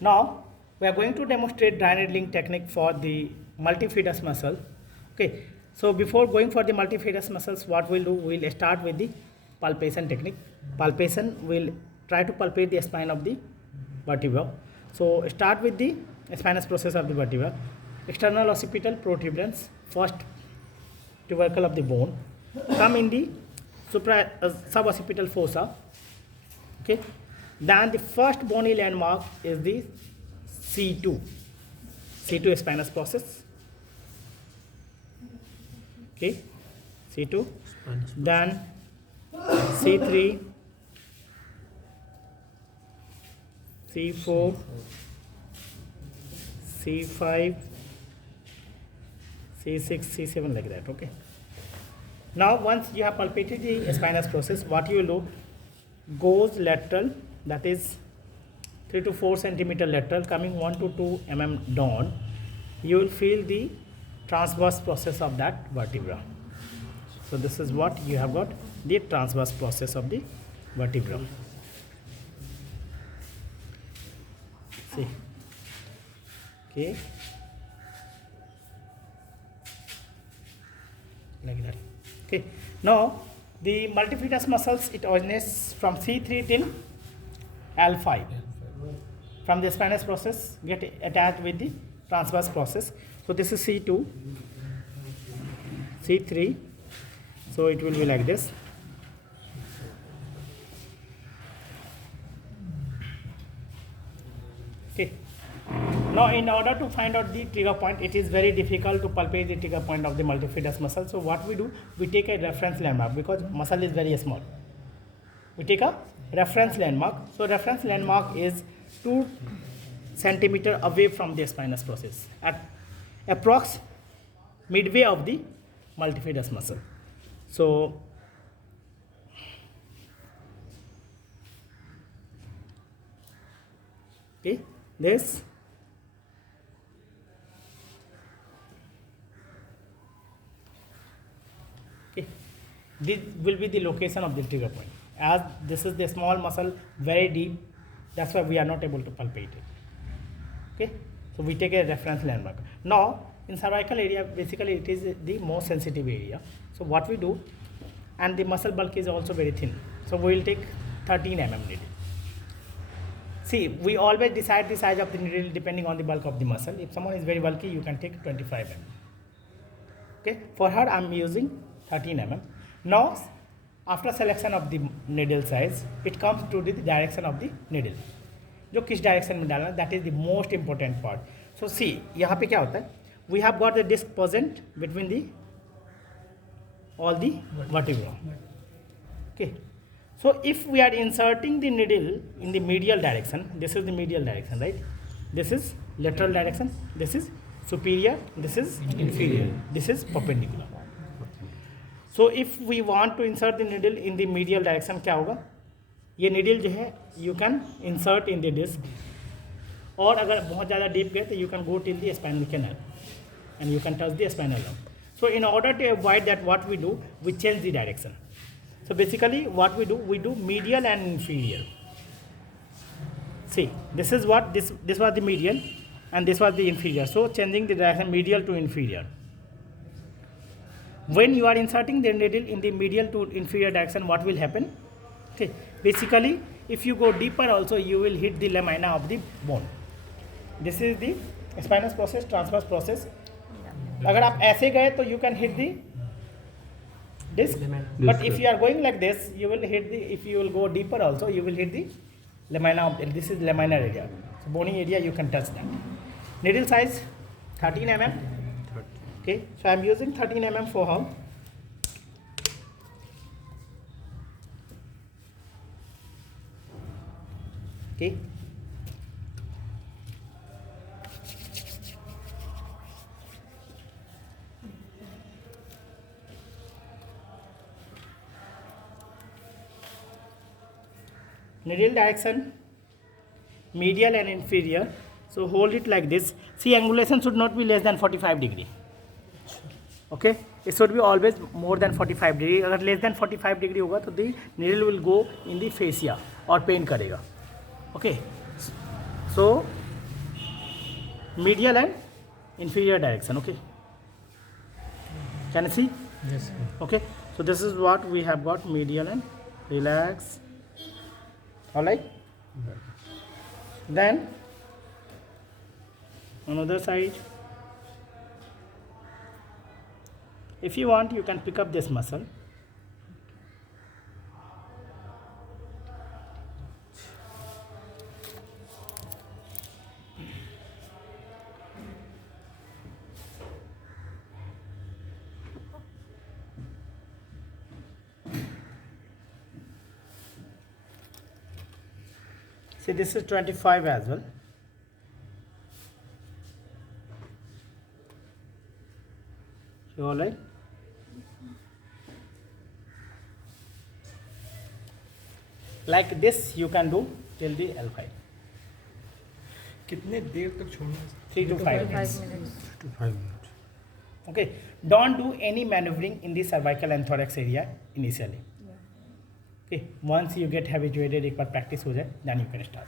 Now we are going to demonstrate dry needling technique for the multifidus muscle. Okay, so before going for the multifidus muscles, what we'll do, we'll start with the palpation technique. Palpation will try to palpate the spine of the vertebra. So start with the spinous process of the vertebra. External occipital protuberance, first tubercle of the bone, come in the suboccipital fossa. Okay, then the first bony landmark is the C2 spinous process. Okay, C2, then C3, C4, C5, C6, C7, like that. Okay. Now once you have palpated the spinous process, what you will do, goes lateral, that is 3 to 4 centimeter lateral, coming 1 to 2 mm down. You will feel the transverse process of that vertebra. So this is what you have got, the transverse process of the vertebra. See. Okay. Like that. Okay. Now the multifidus muscles, it originates from C3 till L5. From the spinous process get attached with the transverse process. So this is C2, C3. So it will be like this. Okay. Now in order to find out the trigger point, it is very difficult to palpate the trigger point of the multifidus muscle. So what we do, we take a reference landmark, because muscle is very small. We take a reference landmark. So reference landmark is 2 centimeter away from the spinous process, at approx midway of the multifidus muscle. So okay, this this will be the location of the trigger point. As this is the small muscle, very deep, that's why we are not able to palpate it. Okay, so we take a reference landmark. Now in cervical area, basically it is the most sensitive area. So what we do, and the muscle bulk is also very thin, so we will take 13 mm needle. See, we always decide the size of the needle depending on the bulk of the muscle. If someone is very bulky, you can take 25 mm. Okay, for her I am using 13 mm. Now after selection of the needle size, it comes to the direction of the needle. जो किस direction में डालना, that is the most important part. So see, यहाँ पे क्या होता है, we have got the disc present between the all the vertebra. Okay, so if we are inserting the needle in the medial direction, this is the medial direction, right? This is lateral direction, this is superior, this is inferior, this is perpendicular. So if we want to insert the needle in the medial direction, क्या होगा, ये needle जो है you can insert in the disc, और अगर बहुत ज़्यादा deep गए तो you can go till the spinal canal and you can touch the spinal nerve. So in order to avoid that, what we do, we change the direction. So basically what we do medial and inferior. See, this is what, this was the medial and this was the inferior. So changing the direction medial to inferior. When you are inserting the needle in the medial to inferior direction, what will happen? Okay, basically if you go deeper also, you will hit the lamina of the bone. This is the spinous process, transverse process. अगर आप ऐसे गए तो you can hit the disc, but if you are going like this, you will hit the, if you will go deeper also, you will hit the lamina of the, this is laminar area. So bony area you can touch that. Needle size 13 mm. Okay, so I am using 13 mm for how? Okay. Needle direction, medial and inferior. So hold it like this. See, angulation should not be less than 45 degree. Okay, it should be always more than 45 degree. अगर less than 45 degree होगा तो the needle will go in the fascia और pain करेगा. Okay, so medial and inferior direction. Okay, can you see? Yes. Okay, so this is what we have got, medial and relax. All right, then on other side, if you want, you can pick up this muscle. See, this is 25 as well. You all right? Like this you can do till the L5. कितने देर तक छोड़ना है? 3 to 5 minutes. 3 to 5 minutes. Okay, don't do any maneuvering in the cervical and thorax area initially. Okay, once you get habituated, एक बार practice हो जाए, then you can start.